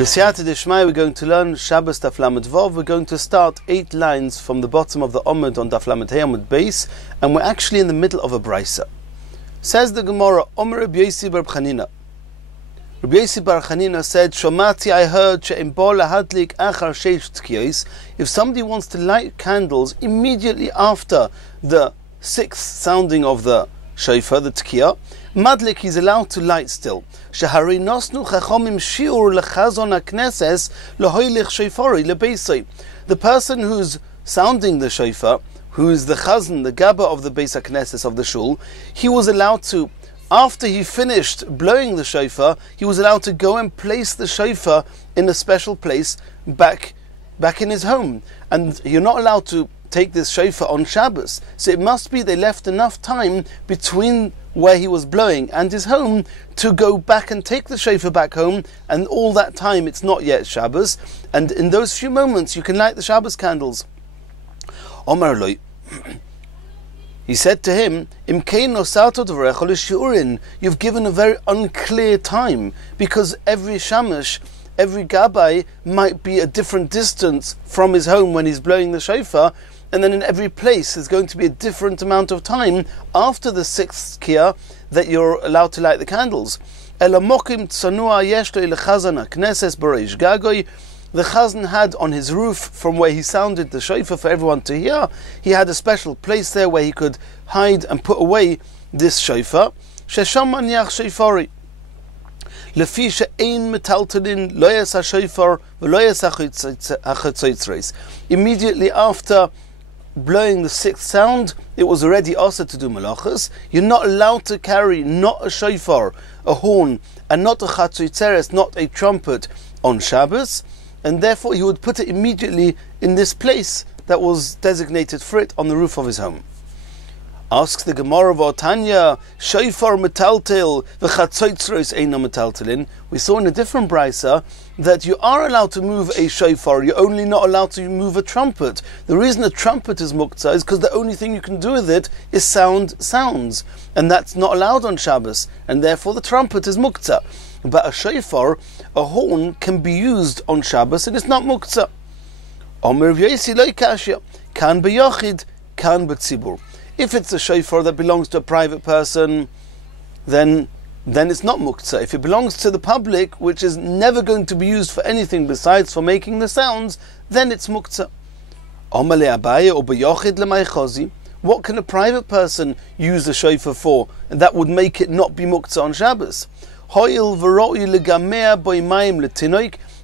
B'siyata d'shmai, we're going to learn Shabbos Daf Lamed Vav. We're going to start 8 lines from the bottom of the Omid on Daf Lamed Hey Omid Beis, and we're actually in the middle of a brisa. Says the Gemara, Omer Rabbi Yosi bar Chanina. Rabbi Yosi bar Chanina said, Shomati, I heard, she'im bo lahadlik achar sheish tkiyos, if somebody wants to light candles immediately after the 6th sounding of the shofar, the tkiyah, madlik, he's allowed to light still. Shehari nosnu chachomim shiur lechazon hakneses lehoilich shofari lebeisai. The person who's sounding the shofar, who's the chazan, the gabba of the Beis HaKnesses of the shul, he was allowed to, after he finished blowing the shofar, he was allowed to go and place the shofar in a special place back in his home. And you're not allowed to take this shofar on Shabbos. So it must be they left enough time between where he was blowing and his home to go back and take the shofar back home, and all that time it's not yet Shabbos, and in those few moments you can light the Shabbos candles. Omar Loi, he said to him, you've given a very unclear time, because every shamash, every gabbai might be a different distance from his home when he's blowing the shofar, and then in every place there's going to be a different amount of time after the 6th tkiyah that you're allowed to light the candles. The chazan had on his roof, from where he sounded the shofar for everyone to hear, he had a special place there where he could hide and put away this shofar. Immediately after blowing the 6th sound, it was already also to do malachas. You're not allowed to carry not a shofar, a horn, and not a chatzoitzeres, not a trumpet on Shabbos, and therefore he would put it immediately in this place that was designated for it on the roof of his home. Asks the Gemara of Tanya, shofar metaltel v'chatzoitzeres eina metaltelin. We saw in a different brisa that you are allowed to move a shofar, you're only not allowed to move a trumpet. The reason a trumpet is muktzah is because the only thing you can do with it is sounds, and that's not allowed on Shabbos, and therefore the trumpet is muktzah. But a shofar, a horn, can be used on Shabbos, and it's not muktzah. Omer v'yesi lo kashya, kan b'yachid, kan b'tzibur. If it's a shofar that belongs to a private person, then it's not muktzah. If it belongs to the public, which is never going to be used for anything besides for making the sounds, then it's muktzah. What can a private person use the shofar for, and that would make it not be muktzah on Shabbos?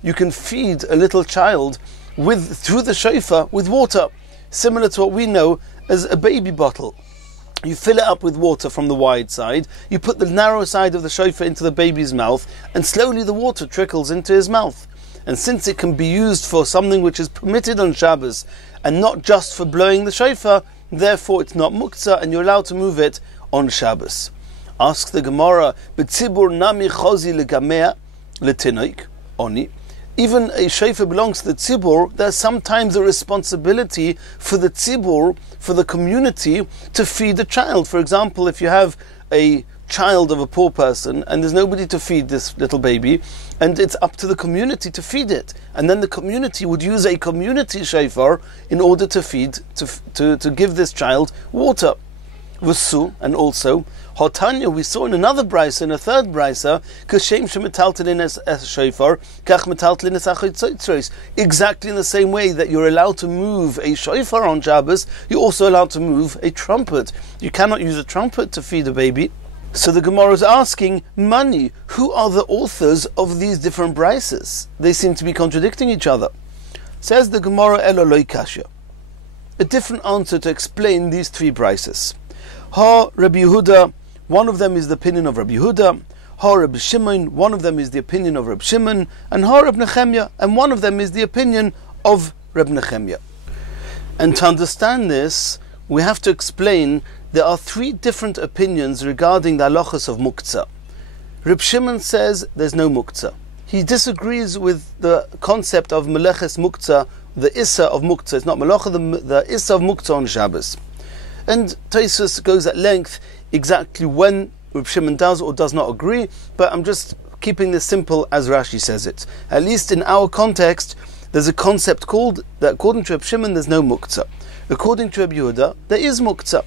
You can feed a little child through the shofar with water, similar to what we know as a baby bottle. You fill it up with water from the wide side, you put the narrow side of the shofar into the baby's mouth, and slowly the water trickles into his mouth. And since it can be used for something which is permitted on Shabbos, and not just for blowing the shofar, therefore it's not muktzah, and you're allowed to move it on Shabbos. Ask the Gemara, B'tzibur nami chozi legamea letinoik oni. Even a shofar belongs to the tzibur, there's sometimes a responsibility for the tzibur, for the community, to feed a child. For example, if you have a child of a poor person and there's nobody to feed this little baby, and it's up to the community to feed it, and then the community would use a community shofar in order to feed, to give this child water. V'su, and also Hotanya, we saw in another brisa, in a third brisa, Kashem shemetaltelin es shofar, kach metaltelin es achitzotzros. Exactly in the same way that you're allowed to move a shofar on Shabbos, you're also allowed to move a trumpet. You cannot use a trumpet to feed a baby. So the Gemara is asking, Mani, who are the authors of these different brises? They seem to be contradicting each other. Says the Gemara, Elo lo kashya. A different answer to explain these 3 brises. Ha Rabbi Yehuda, one of them is the opinion of Rabbi Yehuda. Ha Rabbi Shimon, one of them is the opinion of Rabbi Shimon. And Ha Rabbi Nechemya, and one of them is the opinion of Rabbi Nechemya. And to understand this, we have to explain there are 3 different opinions regarding the halachas of muktzah. Rabbi Shimon says there's no muktzah. He disagrees with the concept of meleches muktzah, the issa of muktzah. It's not melacha, the issa of muktzah on Shabbos. And Tosfos goes at length exactly when Reb Shimon does or does not agree, but I'm just keeping this simple as Rashi says it. At least in our context, there's a concept called that according to Reb Shimon there's no muktzah. According to Reb Yehuda, there is muktzah.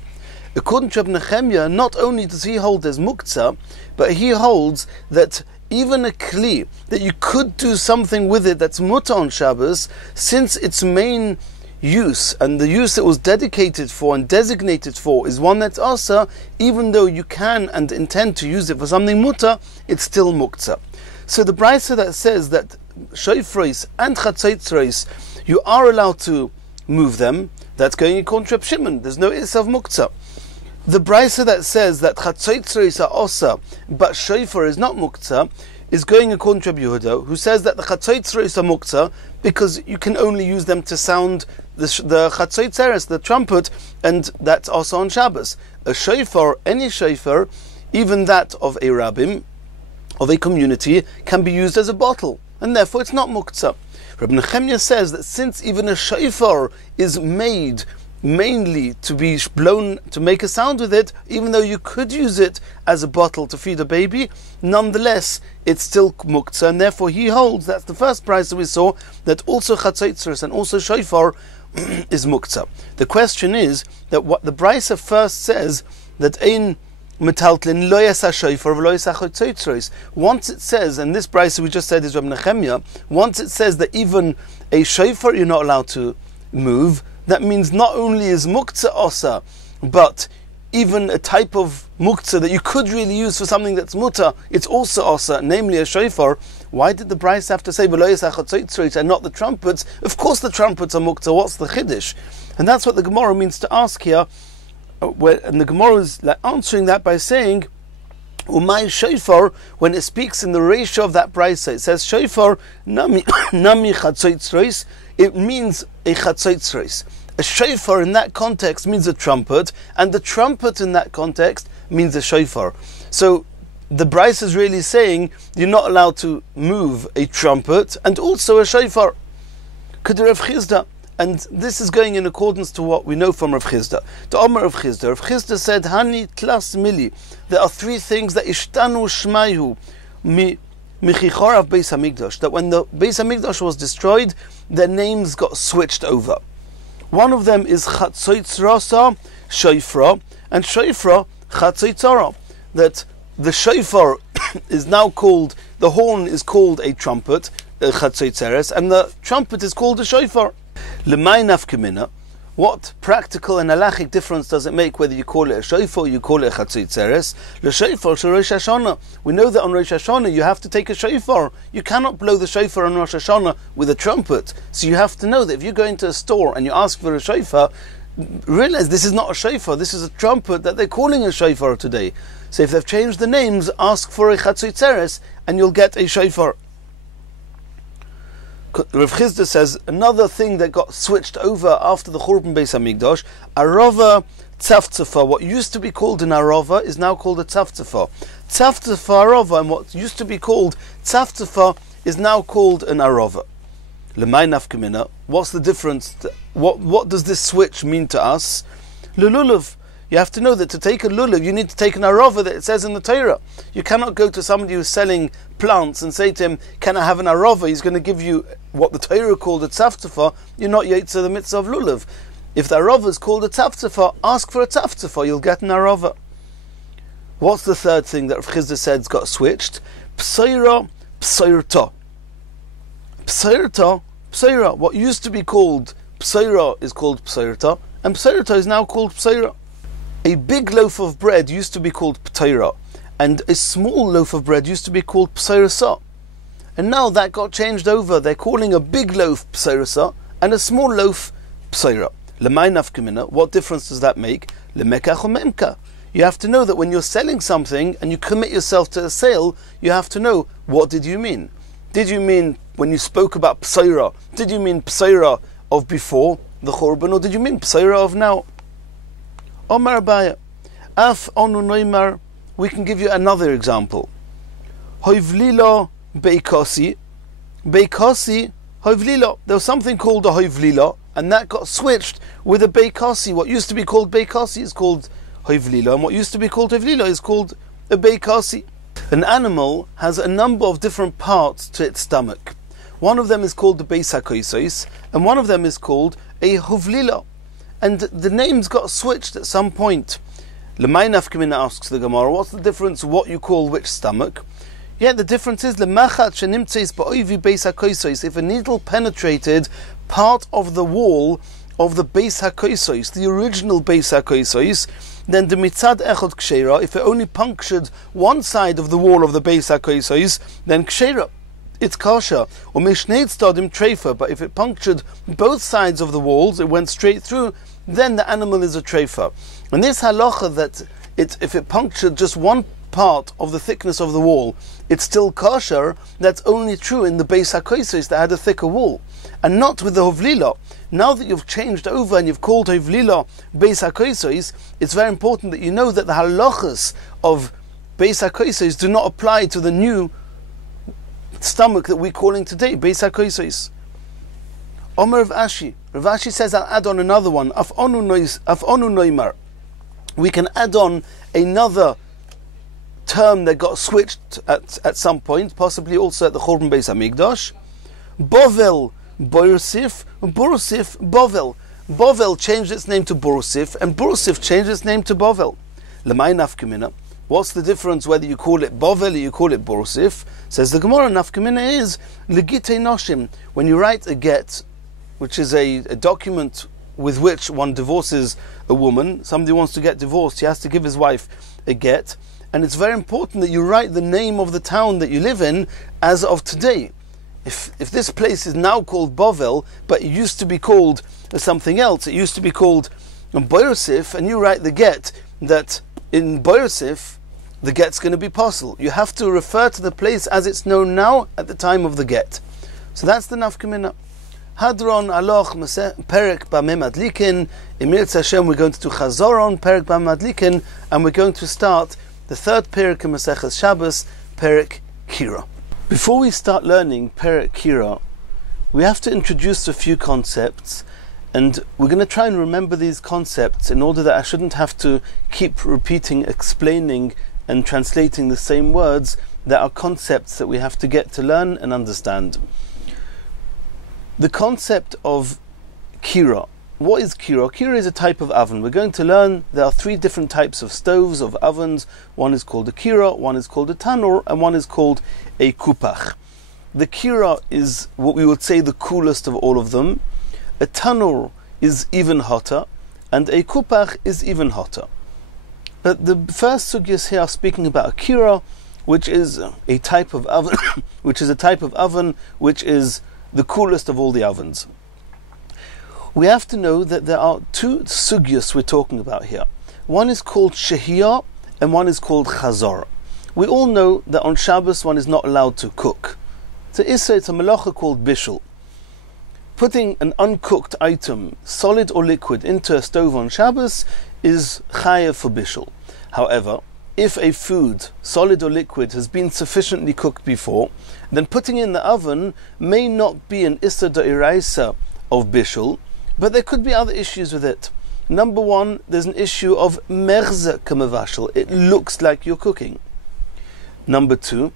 According to Reb Nechemya, not only does he hold there's muktzah, but he holds that even a kli, that you could do something with it that's mutter on Shabbos, since its main use and the use it was dedicated for and designated for is one that's asa, even though you can and intend to use it for something mutter, it's still muktzah. So the brisa that says that shofros and chatzotzros, you are allowed to move them, that's going according to Reb Shimon. There's no isav muktzah. The brisa that says that chatzotzros are osa, but shofar is not muktzah, is going according to Rabbi Yehuda, who says that the chatzotzros are muktzah because you can only use them to sound the chatzotzeres, the trumpet, and that's also on Shabbos. A shofar, any shofar, even that of a rabbim, of a community, can be used as a bottle, and therefore it's not muktzah. Rabbi Nechemya says that since even a shofar is made mainly to be blown, to make a sound with it, even though you could use it as a bottle to feed a baby, nonetheless it's still muktzah, and therefore he holds, that's the first price that we saw, that also chatzotzros and also shofar is muktzah. The question is that what the brisa first says, that ein metaltlin lo yasa shofar v'lo yasa chatzotzros. Once it says, and this brisa we just said is Rabbi Nechemya, once it says that even a shofar you're not allowed to move, that means not only is muktzah osa, but even a type of muktzah that you could really use for something that's mutter, it's also osa, namely a shofar. Why did the brisa have to say v'lo yasa chatzotzros and not the trumpets? Of course the trumpets are muktzah. What's the chiddush? And that's what the Gemara means to ask here. And the Gemara is like answering that by saying, Umay shofar, when it speaks in the ratio of that brisa, it says shofar nami chatzotzros, it means a chatzotzros. A shofar in that context means a trumpet, and the trumpet in that context means a shofar. So the brisa is really saying you're not allowed to move a trumpet and also a shofar. Could Rav Chisda, and this is going in accordance to what we know from Rav Chisda. The Omer of Chisda, Rav Chisda said, Hani tlas mili. There are three things that ishtanu shmayu michichorav Beis Hamikdash. That when the Beis Hamikdash was destroyed, their names got switched over. One of them is chatzotzrosa shofra, and shofra chatzotzara. That the shofar is now called, the horn is called a trumpet, chatzotzeres, and the trumpet is called a shofar. Lemay nafkamina. What practical and halachic difference does it make whether you call it a shofar or you call it a chatzotzeres? Le shofar shel Rosh Hashanah. We know that on Rosh Hashanah you have to take a shofar. You cannot blow the shofar on Rosh Hashanah with a trumpet. So you have to know that if you go into a store and you ask for a shofar, realize this is not a shofar, this is a trumpet that they're calling a shofar today. So if they've changed the names, ask for a chatzotzeres and you'll get a shofar. Rav Chisda says another thing that got switched over after the Churban Beis Hamikdash, arova tzavtzafa. What used to be called an arova is now called a tzavtzafa. Tzavtzafa arova, and what used to be called tzavtzafa is now called an arova. Lemay nafkamina. What's the difference? What does this switch mean to us? Lululav. You have to know that to take a lulav, you need to take an arova that it says in the Torah. You cannot go to somebody who's selling plants and say to him, can I have an arova? He's going to give you what the Torah called a tzavtzafa. You're not yetzer the mitzvah of lulav. If the arova is called a tzavtzafa, ask for a tzavtzafa, you'll get an arova. What's the third thing that Rav Chisda said got switched? Psoira, psoirta. Psoirta, psoira. What used to be called psoira is called psoirta, and psoirta is now called psoira. A big loaf of bread used to be called p'toira, and a small loaf of bread used to be called p'soirasa. And now that got changed over. They're calling a big loaf p'soirasa and a small loaf p'soira. Lemay nafkamina. What difference does that make? Lemekach or memka. You have to know that when you're selling something and you commit yourself to a sale, you have to know, what did you mean? Did you mean, when you spoke about p'soira, did you mean p'soira of before the Churban, or did you mean p'soira of now? Omar Abaya, Af Onu Noimar, we can give you another example. Hoivlila Beikosi, Beikosi, Hoivlila. There was something called a Hoivlila, and that got switched with a Beikosi. What used to be called Beikosi is called Hoivlila, and what used to be called Hoivlila is called a Beikosi. An animal has a number of different parts to its stomach. One of them is called the Beis HaKosos, and one of them is called a Hovlila. And the names got switched at some point. Lemay nafkamina asks the Gemara, what's the difference what you call which stomach? Yeah, the difference is lemachat shenimtzeis ba'oivi Beis HaKosos. If a needle penetrated part of the wall of the Beis HaKosos, the original Beis HaKosos, then the mitzad echad ksheira. If it only punctured one side of the wall of the Beis HaKosos, then ksheira, it's kosher. Or mishneit stadim treifa. But if it punctured both sides of the walls, it went straight through, then the animal is a treifa. And this halacha that if it punctured just one part of the thickness of the wall, it's still kosher, that's only true in the Beis HaKosos that had a thicker wall, and not with the Hovlila. Now that you've changed over and you've called Hovlila Beis HaKosos, it's very important that you know that the halachas of Beis HaKosos do not apply to the new stomach that we're calling today Beis HaKosos. Omer Rav Ashi. Rav Ashi says, I'll add on another one. Af onu noimar. We can add on another term that got switched at some point, possibly also at the Churban Beis HaMikdash. Bovel Borosif, Borosif Bovel. Bovel changed its name to Borosif, and Borosif changed its name to Bovel. Lemay nafkamina. What's the difference whether you call it Bovel or you call it Borosif? Says the Gemara, nafkamina is legite noshim. When you write a get, which is a document with which one divorces a woman, somebody wants to get divorced, he has to give his wife a get, and it's very important that you write the name of the town that you live in as of today. If this place is now called Bovel, but it used to be called something else, it used to be called Borosif, and you write the get that in Borosif, the get's going to be possible. You have to refer to the place as it's known now at the time of the get. So that's the nafkamina. Hadron aloch perek b'mem adlikin. Emir Hashem, we're going to do Chazoron perek b'mem adlikin, and we're going to start the third perek in Masechas Shabbos, perek Kira. Before we start learning perek Kira, we have to introduce a few concepts, and we're going to try and remember these concepts in order that I shouldn't have to keep repeating, explaining, and translating the same words that are concepts that we have to get to learn and understand. The concept of kira. What is kira? Kira is a type of oven. We're going to learn there are three different types of stoves, of ovens. One is called a kira, one is called a tanur, and one is called a kupach. The kira is what we would say the coolest of all of them. A tanur is even hotter, and a kupach is even hotter. But the first sugyas here are speaking about a kira, which is a type of oven, which is the coolest of all the ovens. We have to know that there are two sugyas we're talking about here. One is called shehiyah and one is called chazor. We all know that on Shabbos one is not allowed to cook. So it's a melacha called bishul. Putting an uncooked item, solid or liquid, into a stove on Shabbos is chayav for bishul. However, if a food, solid or liquid, has been sufficiently cooked before, then putting it in the oven may not be an issa da'iraisa of bishul, but there could be other issues with it. Number one, there's an issue of merze kamavashal. It looks like you're cooking. Number two,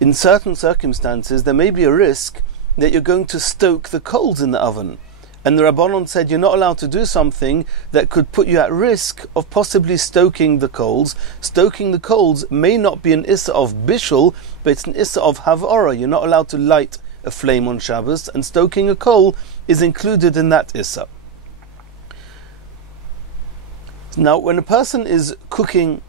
in certain circumstances, there may be a risk that you're going to stoke the coals in the oven. And the Rabbanon said you're not allowed to do something that could put you at risk of possibly stoking the coals. Stoking the coals may not be an issa of bishul, but it's an issa of havora. You're not allowed to light a flame on Shabbos, and stoking a coal is included in that issa. Now, when a person is cooking,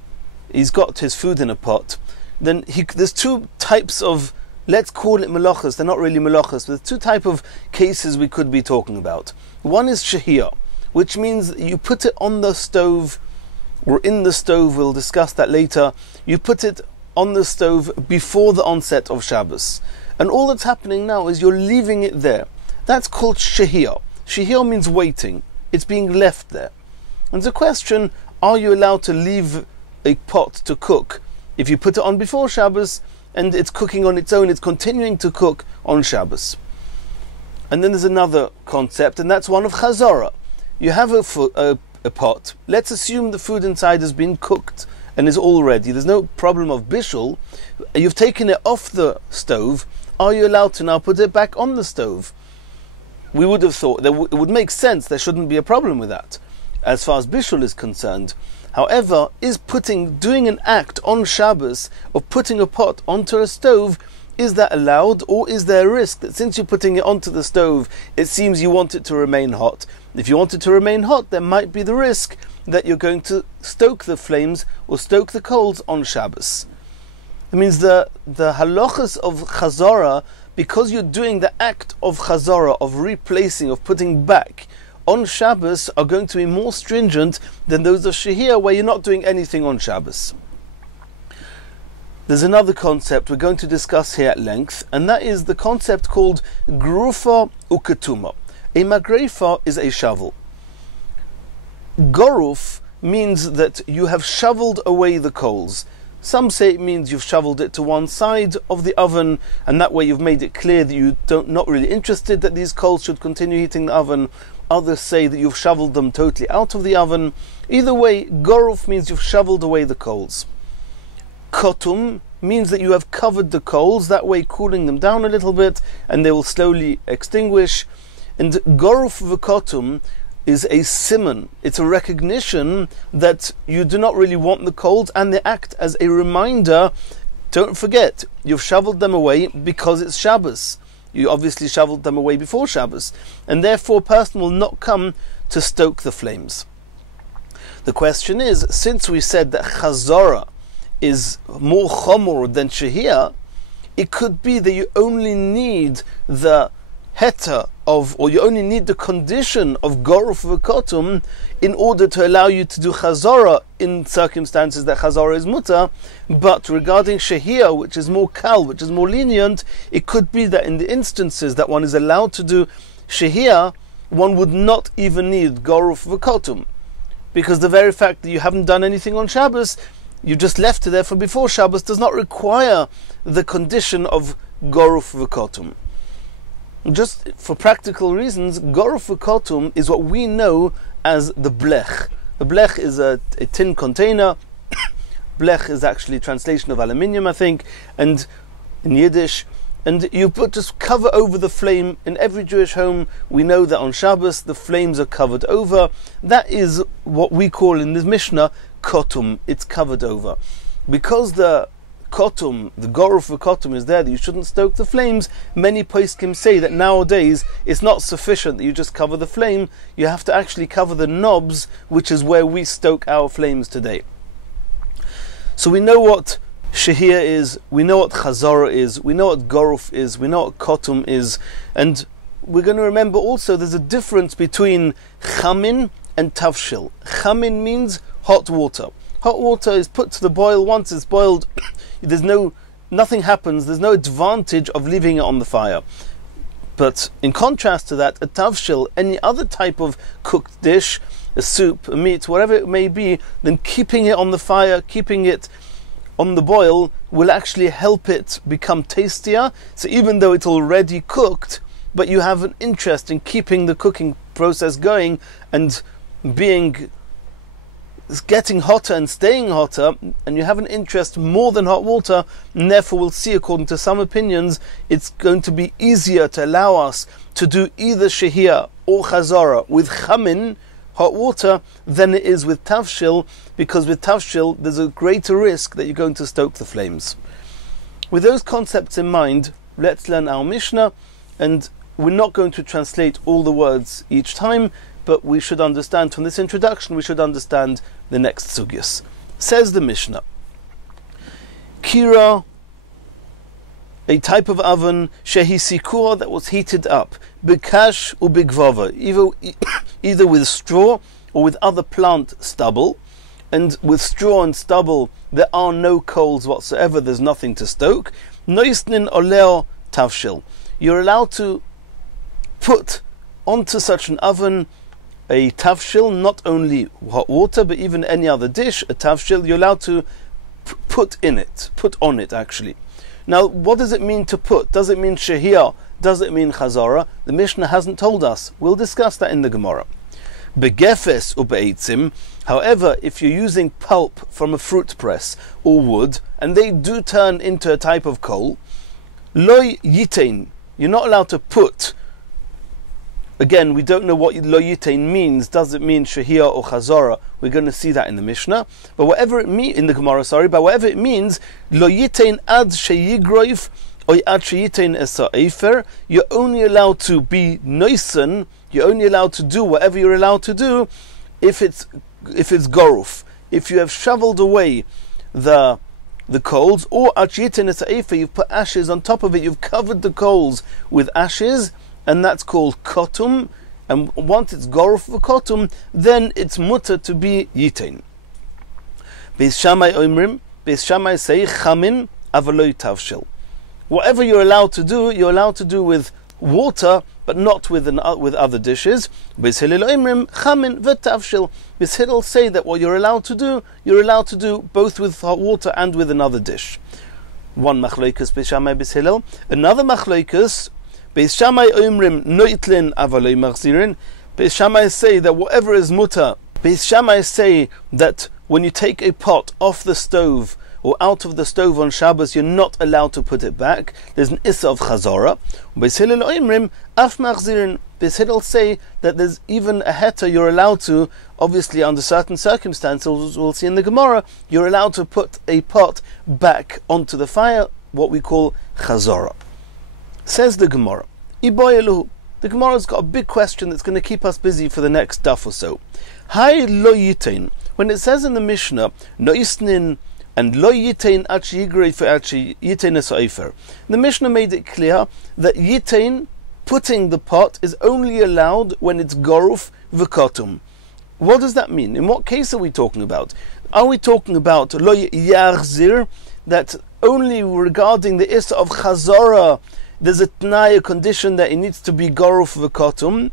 he's got his food in a pot, then there's two types of, let's call it melachas, they're not really melachas, but there's two types of cases we could be talking about. One is shehiyah, which means you put it on the stove, or in the stove, we'll discuss that later. You put it on the stove before the onset of Shabbos. And all that's happening now is you're leaving it there. That's called shehiyah. Shehiyah means waiting. It's being left there. And the question, are you allowed to leave a pot to cook if you put it on before Shabbos and it's cooking on its own, it's continuing to cook on Shabbos? And then there's another concept, and that's one of chazara. You have a pot. Let's assume the food inside has been cooked and is all ready, there's no problem of bishul, you've taken it off the stove, are you allowed to now put it back on the stove? We would have thought that it would make sense, there shouldn't be a problem with that, as far as bishul is concerned. However, is doing an act on Shabbos of putting a pot onto a stove, is that allowed, or is there a risk that since you're putting it onto the stove, it seems you want it to remain hot? If you want it to remain hot, there might be the risk that you're going to stoke the flames or stoke the coals on Shabbos. It means the halachas of chazara, because you're doing the act of chazara, of replacing, of putting back, on Shabbos are going to be more stringent than those of Shehiyah, where you're not doing anything on Shabbos. There's another concept we're going to discuss here at length, and that is the concept called grufa uketuma. A magrefa is a shovel. Goruf means that you have shoveled away the coals. Some say it means you've shoveled it to one side of the oven, and that way you've made it clear that you're not really interested that these coals should continue heating the oven. Others say that you've shoveled them totally out of the oven. Either way, goruf means you've shoveled away the coals. Kotum means that you have covered the coals, that way cooling them down a little bit, and they will slowly extinguish. And goruf v'kotum is a simon. It's a recognition that you do not really want the coals, and they act as a reminder. Don't forget, you've shoveled them away because it's Shabbos. You obviously shoveled them away before Shabbos, and therefore a person will not come to stoke the flames. The question is, since we said that chazara is more chomor than shehiyah, it could be that you only need the heter of, or you only need the condition of goruf v'kotum in order to allow you to do chazara in circumstances that chazara is mutar. But regarding shehiyah, which is more kal, which is more lenient, it could be that in the instances that one is allowed to do shehiyah, one would not even need goruf v'kotum, because the very fact that you haven't done anything on Shabbos, you just left it there for before Shabbos, does not require the condition of goruf v'kotum. Just for practical reasons, goruf v'kotum is what we know as the blech. The blech is a tin container. Blech is actually a translation of aluminium, I think, and in Yiddish. And you just cover over the flame. In every Jewish home, we know that on Shabbos the flames are covered over. That is what we call in the Mishnah kotum. It's covered over. Because the kotum, the goruf v'kotum is there, that you shouldn't stoke the flames, many poskim say that nowadays it's not sufficient that you just cover the flame, you have to actually cover the knobs, which is where we stoke our flames today. So we know what shehiyah is, we know what chazara is, we know what goruf is, we know what kotum is, and we're going to remember also there's a difference between chamin and tavshil. Chamin means hot water. Hot water is put to the boil. Once it's boiled, nothing happens, there's no advantage of leaving it on the fire. But in contrast to that, a tavshil, any other type of cooked dish, a soup, a meat, whatever it may be, then keeping it on the fire, keeping it on the boil, will actually help it become tastier. So even though it's already cooked, but you have an interest in keeping the cooking process going and getting hotter and staying hotter, and you have an interest more than hot water, and therefore we'll see, according to some opinions, it's going to be easier to allow us to do either shehiyah or chazara with chamin, hot water, than it is with tavshil, because with tavshil there's a greater risk that you're going to stoke the flames. With those concepts in mind, let's learn our Mishnah, and we're not going to translate all the words each time, but we should understand from this introduction, we should understand the next sugyas. Says the Mishnah, Kira, a type of oven, shehi sikura, that was heated up, bikash u bigvava, either with straw or with other plant stubble, and with straw and stubble there are no coals whatsoever, there's nothing to stoke. Noisnin oleo tavshil, you're allowed to put onto such an oven a tavshil, not only hot water, but even any other dish, a tavshil, you're allowed to put on it actually. Now, what does it mean to put? Does it mean shehiyah? Does it mean chazara? The Mishnah hasn't told us. We'll discuss that in the Gemara. Begefes ube'etzim. However, if you're using pulp from a fruit press or wood, and they do turn into a type of coal, loy yitain, you're not allowed to put. Again, we don't know what lo yitain means. Does it mean shahia or chazara? We're going to see that in the Mishnah. But whatever it means in the Gemara, but whatever it means, lo yitain ad sheyigroif or ad sheyitain esa efer. You're only allowed to be noisen. You're only allowed to do whatever you're allowed to do if it's goruf. If you have shoveled away the coals, or ad sheyitain esa efer, you've put ashes on top of it. You've covered the coals with ashes. And that's called kotum, and once it's goruf v'kotum, then it's mutter to be yitain. Beis Shammai omrim, Beis Shammai say chamin avaloi tavshil. Whatever you're allowed to do with water, but not with other dishes. Beis Hillel omrim chamin v'tavshil. Beis Hillel say that what you're allowed to do both with hot water and with another dish. One machloikus Beis Shammai Beis Hillel, another machloikus. Beis Shammai omrim noitlin avalei machzirin. Beis Shammai say that whatever is mutter. Beis Shammai say that when you take a pot off the stove or out of the stove on Shabbos, you're not allowed to put it back. There's an issa of chazara. Beis Hillel omrim af machzirin. Beis Hillel say that there's even a heter you're allowed to, obviously under certain circumstances, we'll see in the Gemara, you're allowed to put a pot back onto the fire, what we call chazara. Says the Gemara, the Gemara's got a big question that's going to keep us busy for the next daf or so. Hai lo yitain. When it says in the Mishnah, noisnin and lo yitain achi yigrei for achi yitain esoifer, the Mishnah made it clear that yitain, putting the pot, is only allowed when it's goruf v'kotum. What does that mean? In what case are we talking about? Are we talking about lo yarzir, that only regarding the issa of chazara, there's a t'nai, a condition that it needs to be goruf v'kotum,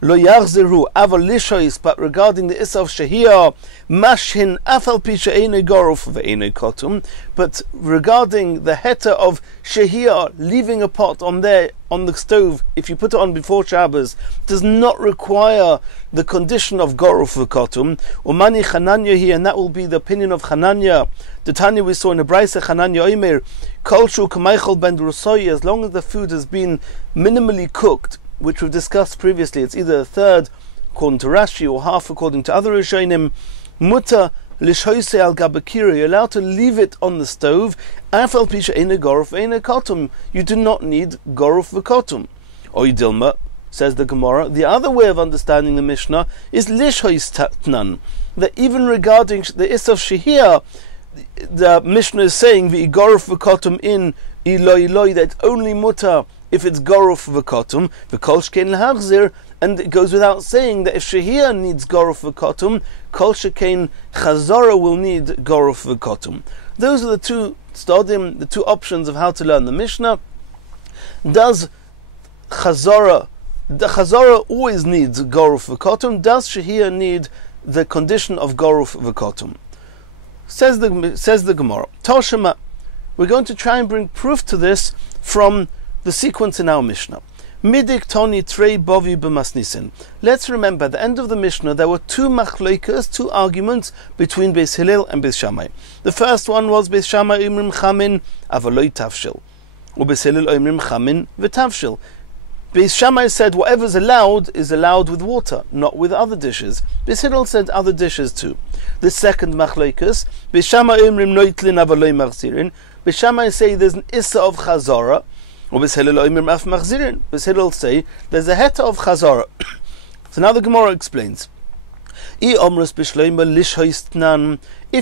lo yachziru aval lishois, but regarding the issa of shahiyah, mashin afal pi she'enei goruf ve'enei kotum, but regarding the heter of shahiyah, leaving a pot on there, on the stove, if you put it on before Shabbos, does not require the condition of goruf v'kotum. Umani Chananya here, and that will be the opinion of Chananya. The Tanya we saw in the Brayse, Chananya Omer, Kolshu Kameichel ben Rusoyi, as long as the food has been minimally cooked, which we've discussed previously, it's either a third according to Rashi or half according to other Rishonim, Mutter Lishoise al Gabakira, you're allowed to leave it on the stove. Afal Pisha Ene Goruf Ene Kotum, you do not need Goruf v'Kotum. Oy Dilma, says the Gemara, the other way of understanding the Mishnah is Lishois Tatnan, that even regarding the Is of Shehiyah, the Mishnah is saying the Goruf v'Kotum in Iloi, that only mutter if it's Goruf v'Kotum, v'Kol Shkein L'Hachzir, and it goes without saying that if Shehiyah needs Goruf v'Kotum, Kol Shkein Chazara will need Goruf v'Kotum. Those are the two stadim, the two options of how to learn the Mishnah. Does the Chazara always needs Goruf v'Kotum? Does Shehiyah need the condition of Goruf v'Kotum? Says the Gemara, Toshema, we're going to try and bring proof to this from the sequence in our Mishnah. Midik Toni Trei Bovi B'Masnisin. Let's remember, at the end of the Mishnah, there were two machloikas, two arguments between Beis Hillel and Beis Shammai. The first one was Beis Shammai Imrim Chamin Avaloi Tavshil, or Beis Hillel Imrim Chamin V'Tavshil. Beis Shammai said whatever's allowed is allowed with water, not with other dishes. Beis Hillel said other dishes too. The second machloikas, Beis Shammai Imrim Noitlin Avaloi Machzirin. Beis Shammai say there's an issa of chazara, or Beis Hillel Imrim Af Machzirin. Beis Hillel say there's a heta of chazara. So now the Gemara explains. If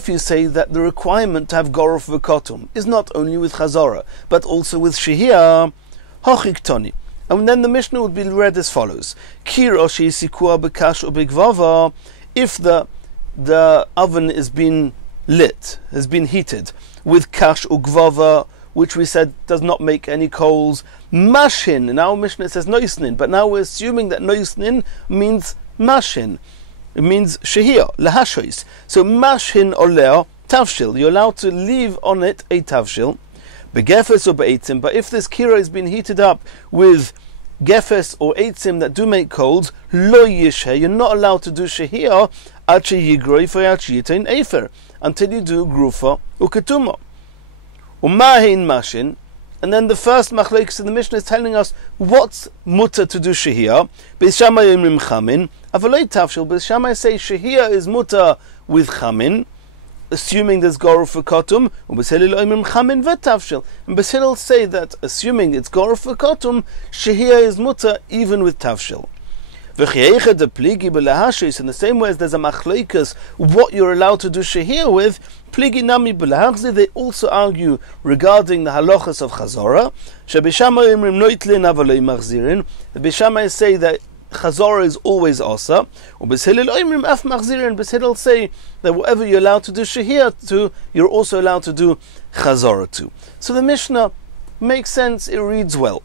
you say that the requirement to have goruf v'kotum is not only with chazara, but also with shehiyah, hochik toni. And then the Mishnah would be read as follows: Kir oshi sikua b'kash u'b'gvava. If the oven is being lit, has been heated with kash u'gvava, which we said does not make any coals. Mashin, in our Mishnah it says noisnin, but now we're assuming that noisnin means mashin. It means shehiyah, lahashois. So mashin oleo tavshil. You're allowed to leave on it a tavshil. Begefes or be'etzim. But if this kira has been heated up with gefes or eitzim that do make cold, lo yishhe, you're not allowed to do shehiyah ad sheyigroi for ad sheyitain efer, until you do grufa uketuma. Umahin mashin, and then the first machlekes in the Mishnah is telling us what's mutter to do shehiyah. Beis Shammai omrim chamin, avaloi tavshil. Beis Shammai say shehiyah is mutter with chamin, assuming there's goruf for kotum, and Beis Hillel omrim chamin vetavshil. And Beis Hillel say that assuming it's goruf for kotum, shehiyah is mutter even with tavshil. V'chiecha de pligi belahashis, in the same way as there's a machleikas what you're allowed to do shehiyah with, pligi nami belahachzi, they also argue regarding the halachas of chazorah. Shebeis Shammai omrim noitlin avaloi machzirin. The Beis Shammai say that chazorah is always osa. Or Beis Hillel omrim af machzirin. Beis Hillel say that whatever you're allowed to do shehiyah to, you're also allowed to do chazorah to. So the Mishnah makes sense, it reads well.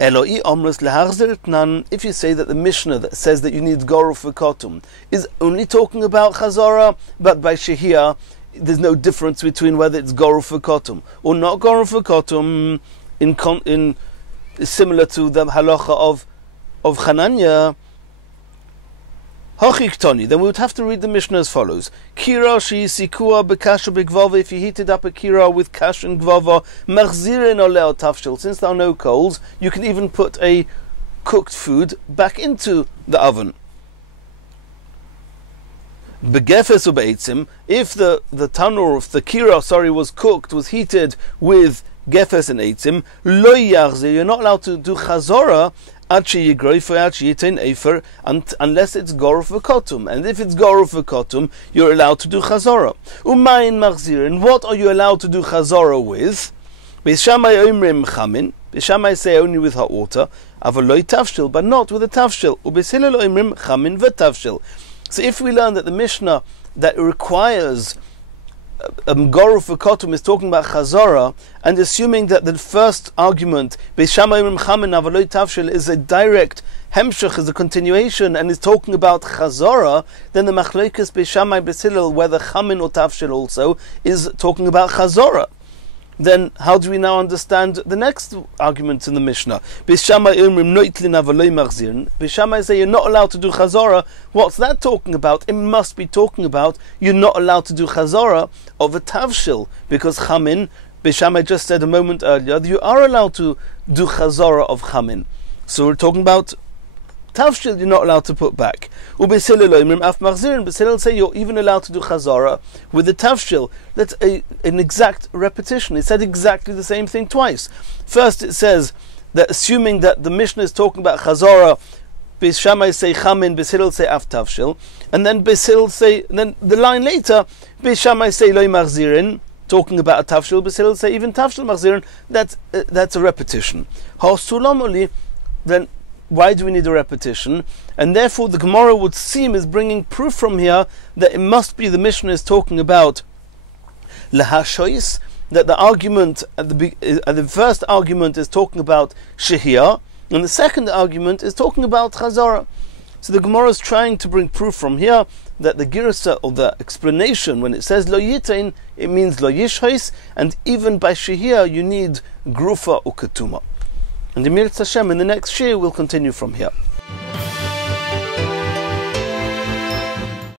If you say that the Mishnah that says that you need goruf v'kotum is only talking about chazorah, but by shehiyah there's no difference between whether it's goruf v'kotum or not goruf v'kotum, in similar to the halacha of Chananya, Hochiktoni, then we would have to read the Mishnah as follows. Kira shi sikua bekasha begvava, if you heated up a kira with kash and gvava, machzirin oleo tafshil. Since there are no coals, you can even put a cooked food back into the oven. Begefes ubeitzim, if the tanur of the kira, was cooked, was heated with gefes and eitzim, lo yachzir, you're not allowed to do chazorah unless it's goruf v'kotum, and if it's goruf v'kotum, you're allowed to do chazorah. Umayin machzir, and what are you allowed to do chazorah with? Beis Shammai omrim chamin. Beis Shammai say only with hot water, avaloi tavshil, but not with a tavshil. Ubeis Hillel omrim chamin v'tavshil. So if we learn that the Mishnah that requires goruf v'kotum is talking about chazorah, and assuming that the first argument Beis Shammai omrim chamin avaloi tavshil is a direct hemshach, is a continuation, and is talking about chazorah, then the machlokes Beis Shammai Beis Hillel whether chamin or tavshil also is talking about chazorah. Then how do we now understand the next argument in the Mishnah? Beis Shammai omrim noitlin avaloi machzirin. Beis Shammai say you're not allowed to do chazorah. What's that talking about? It must be talking about you're not allowed to do chazorah of a tavshil, because chamin, Beis Shammai just said a moment earlier, that you are allowed to do chazorah of chamin. So we're talking about tavshil you're not allowed to put back. Beis Hillel omrim af machzirin. Beis Hillel say you're even allowed to do chazorah with the tavshil. That's an exact repetition. It said exactly the same thing twice. First it says that assuming that the Mishnah is talking about chazorah, Beis Shammai say chamin, Beis Hillel say af tavshil, and then Beis Hillel say, and then the line later, Beis Shammai say lo machzirin, talking about a tavshil, Beis Hillel say even tavshil machzirin. That's a repetition. Ha'sulam, then why do we need a repetition? And therefore the Gemara would seem is bringing proof from here that it must be the Mishnah is talking about lahashois, that the argument at the first argument is talking about shehiyah, and the second argument is talking about chazorah. So the Gemara is trying to bring proof from here that the girsa, or the explanation, when it says lo yitain, it means lo yishhois, and even by shehiyah you need grufa or ketuma. And Emir Hashem, in the next shir we'll continue from here.